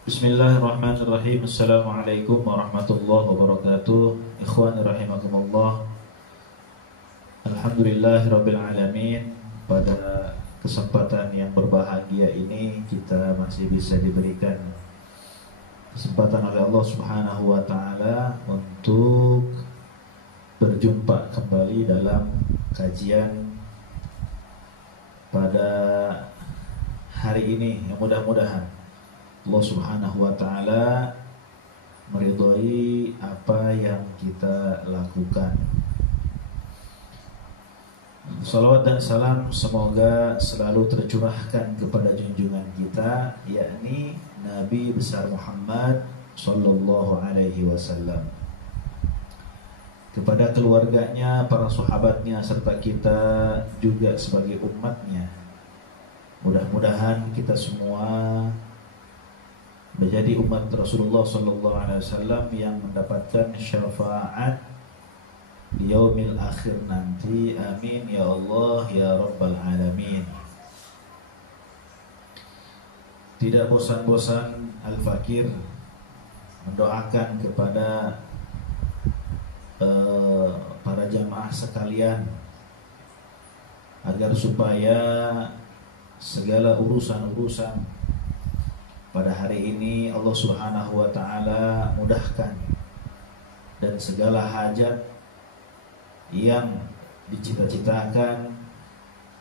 Bismillahirrahmanirrahim. Assalamualaikum warahmatullahi wabarakatuh. Ikhwani rahimakumullah. Alhamdulillahirabbil alamin. Pada kesempatan yang berbahagia ini kita masih bisa diberikan kesempatan oleh Allah Subhanahu wa taala untuk berjumpa kembali dalam kajian pada hari ini. Yang mudah-mudahan Allah Subhanahu wa taala meridhai apa yang kita lakukan. Salawat dan salam semoga selalu tercurahkan kepada junjungan kita, yakni Nabi besar Muhammad sallallahu alaihi wasallam, kepada keluarganya, para sahabatnya, serta kita juga sebagai umatnya. Mudah-mudahan kita semua menjadi umat Rasulullah sallallahu alaihi wasallam yang mendapatkan syafaat di yaumil akhir nanti. Amin ya Allah ya rabbal alamin. Tidak bosan-bosan Al-Fakir mendoakan kepada para jamaah sekalian agar supaya segala urusan-urusan pada hari ini Allah Subhanahu wa taala mudahkan, dan segala hajat yang dicita-citakan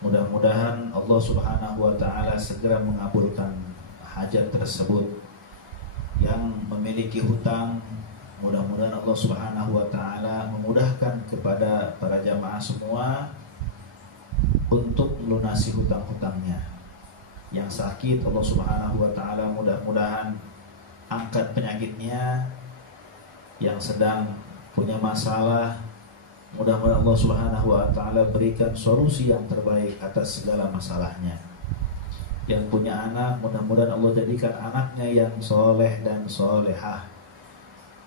mudah-mudahan Allah Subhanahu wa taala segera mengabulkan hajat tersebut. Yang memiliki hutang, mudah-mudahan Allah Subhanahu wa taala memudahkan kepada para jamaah semua untuk melunasi hutang-hutangnya. Yang sakit, Allah Subhanahu wa taala mudah-mudahan angkat penyakitnya. Yang sedang punya masalah, mudah-mudahan Allah Subhanahu wa taala berikan solusi yang terbaik atas segala masalahnya. Yang punya anak, mudah-mudahan Allah jadikan anaknya yang soleh dan solehah.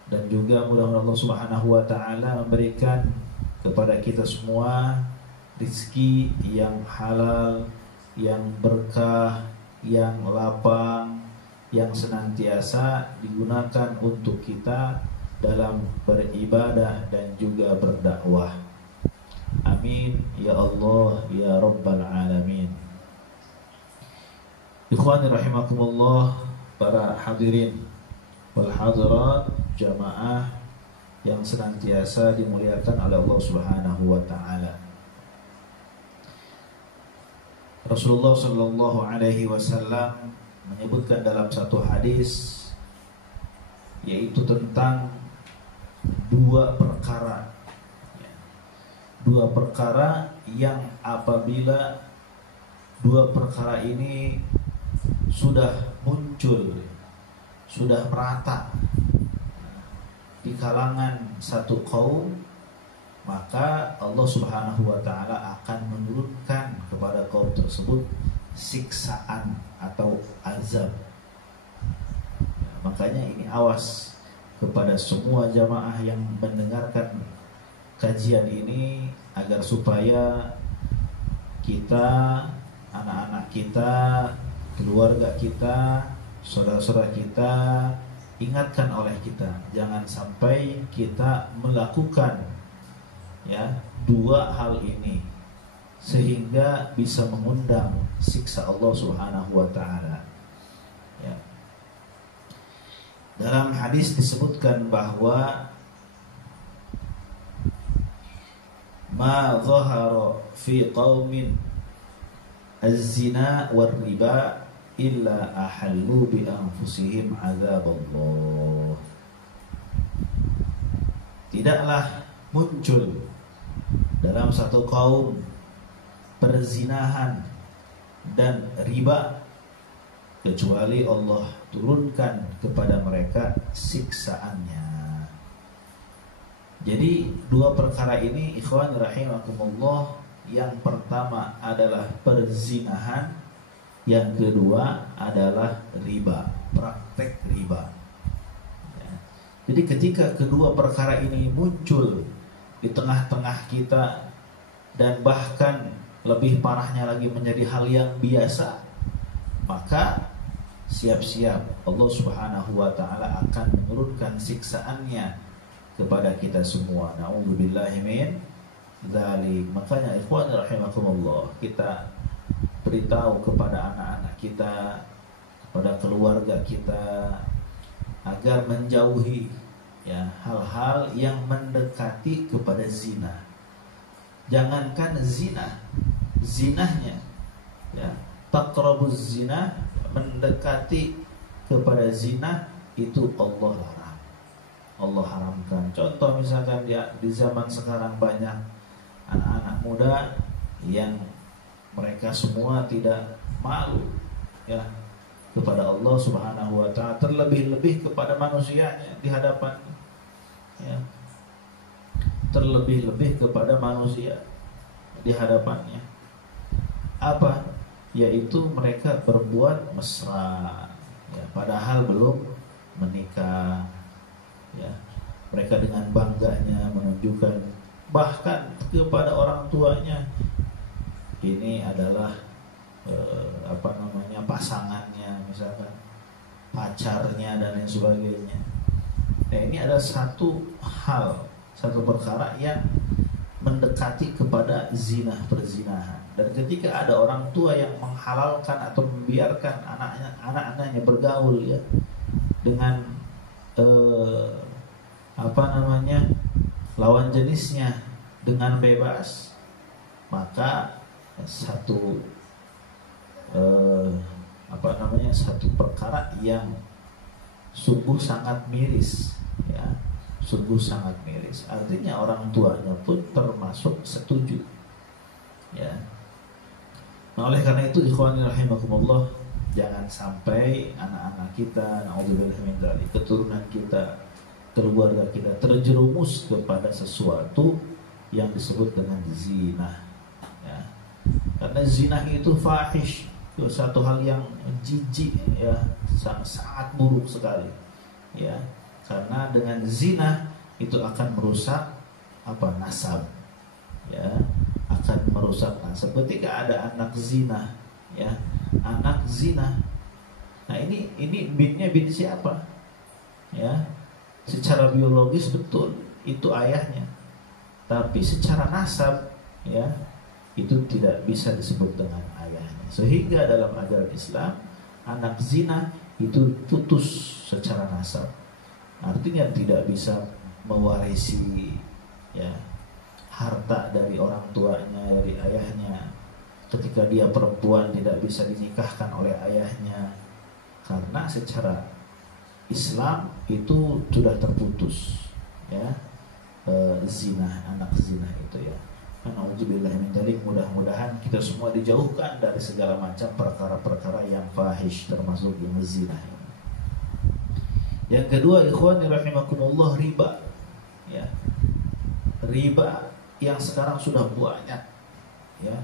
Dan juga mudah-mudahan Allah Subhanahu wa taala memberikan kepada kita semua rezeki yang halal, yang berkah, yang lapang, yang senantiasa digunakan untuk kita dalam beribadah dan juga berdakwah. Amin ya Allah ya rabbal alamin. Ikhwani rahimakumullah, para hadirin wal hadirat, jamaah yang senantiasa dimuliakan oleh Allah Subhanahu wa taala. Rasulullah sallallahu alaihi wasallam menyebutkan dalam satu hadis, yaitu tentang dua perkara yang apabila dua perkara ini sudah muncul, sudah merata di kalangan satu kaum, maka Allah Subhanahu wa taala akan menurunkan kepada kaum tersebut siksaan atau azab. Makanya ini awas kepada semua jamaah yang mendengarkan kajian ini, agar supaya kita, anak-anak kita, keluarga kita, saudara-saudara kita ingatkan oleh kita, jangan sampai kita melakukan dua hal ini sehingga bisa mengundang siksa Allah Subhanahu wa taala. Dalam hadis disebutkan bahwa ma dhahara fi qaumin az-zina war riba illa ahallu bi anfusihim azab Allah. Tidaklah muncul dalam satu kaum perzinahan dan riba kecuali Allah turunkan kepada mereka siksaannya. Jadi dua perkara ini, ikhwan rahimakumullah, yang pertama adalah perzinahan, yang kedua adalah riba, praktek riba. Jadi ketika kedua perkara ini muncul di tengah-tengah kita, dan bahkan lebih parahnya lagi menjadi hal yang biasa, maka siap-siap Allah Subhanahu wa taala akan menurunkan siksaannya kepada kita semua. Na'udzubillahi min dzalik. Makanya ikhwan rahimakumullah, kita beritahu kepada anak-anak kita, kepada keluarga kita agar menjauhi ya hal-hal yang mendekati kepada zina. Jangankan zina, zinahnya ya, taqrabuz zina, mendekati kepada zina itu Allah larang, Allah haramkan. Contoh misalkan di zaman sekarang banyak anak-anak muda yang mereka semua tidak malu ya kepada Allah Subhanahu wa taala, terlebih-lebih kepada manusianya di hadapan ya, terlebih-lebih kepada manusia di hadapannya. Apa? Yaitu mereka berbuat mesra ya, padahal belum menikah ya. Mereka dengan bangganya menunjukkan bahkan kepada orang tuanya ini adalah pasangannya, misalkan pacarnya dan lain sebagainya. Nah, ini adalah satu perkara yang mendekati kepada zina, perzinahan. Dan ketika ada orang tua yang menghalalkan atau membiarkan anak-anaknya bergaul ya dengan lawan jenisnya dengan bebas, maka satu perkara yang sungguh sangat miris ya, sungguh sangat miris. Artinya orang tuanya pun termasuk setuju ya. Nah, oleh karena itu ikhwani rahimakumullah, jangan sampai anak-anak kita, naudzubillah min dzalik, keturunan kita, keluarga kita terjerumus kepada sesuatu yang disebut dengan zina ya. Karena zina itu fahish, itu satu hal yang jijik ya, sangat buruk sekali ya. Karena dengan zina itu akan merusak nasab ya, akan merusak nasab. Ketika ada anak zina ya, anak zina, nah ini binnya bin siapa ya? Secara biologis betul itu ayahnya, tapi secara nasab ya itu tidak bisa disebut dengan ayahnya. Sehingga dalam ajaran Islam anak zina itu putus secara nasab, artinya tidak bisa mewarisi ya harta dari orang tuanya, dari ayahnya. Ketika dia perempuan tidak bisa dinikahkan oleh ayahnya, karena secara Islam itu sudah terputus ya, zina, anak zina itu ya. Nauzubillah min dzalik. Mudah-mudahan kita semua dijauhkan dari segala macam perkara-perkara yang fahish, termasuk yang zina. Yang kedua, ikhwani rahimakumullah, riba ya. Riba yang sekarang sudah banyak ya,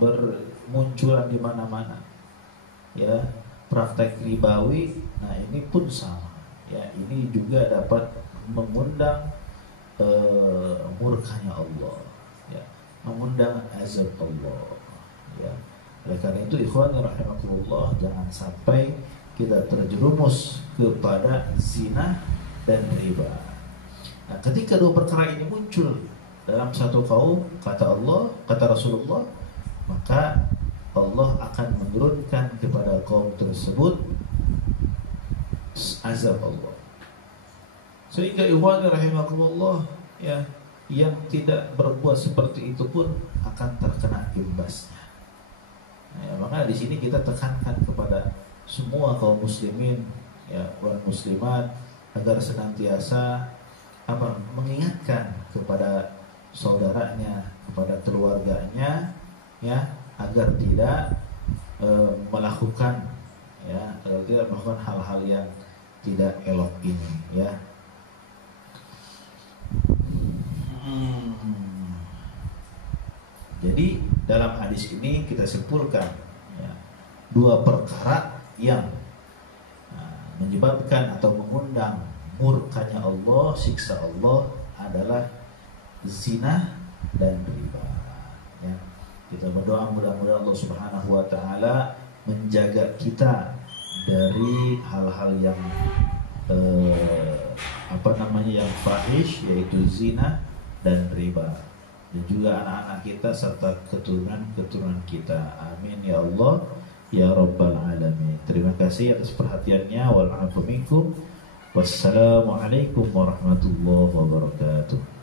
bermunculan di mana-mana ya, praktek ribawi. Nah, ini pun sama ya, ini juga dapat mengundang murkanya Allah ya, mengundang azab Allah ya. Oleh karena itu ikhwani rahimakumullah, jangan sampai kita terjerumus kepada zina dan riba. Nah, ketika dua perkara ini muncul dalam satu kaum, kata Allah, kata Rasulullah, maka Allah akan menurunkan kepada kaum tersebut azab Allah. Sehingga ikhwan rahimakumullah ya, yang tidak berbuat seperti itu pun akan terkena imbasnya. Nah, ya, maka di sini kita tekankan kepada semua kaum muslimin ya, dan muslimat, agar senantiasa mengingatkan kepada saudaranya, kepada keluarganya ya, agar tidak melakukan hal-hal yang tidak elok ini ya. Jadi dalam hadis ini kita simpulkan ya, dua perkara yang menyebabkan atau mengundang murkanya Allah, siksa Allah, adalah zina dan riba ya. Kita berdoa mudah-mudahan Allah Subhanahu wa taala menjaga kita dari hal-hal yang yang fahish, yaitu zina dan riba, dan juga anak-anak kita serta keturunan kita. Amin ya Allah ya Rabbal Alamin. Terima kasih atas perhatiannya. Wal 'afwu minkum. Wassalamualaikum warahmatullahi wabarakatuh.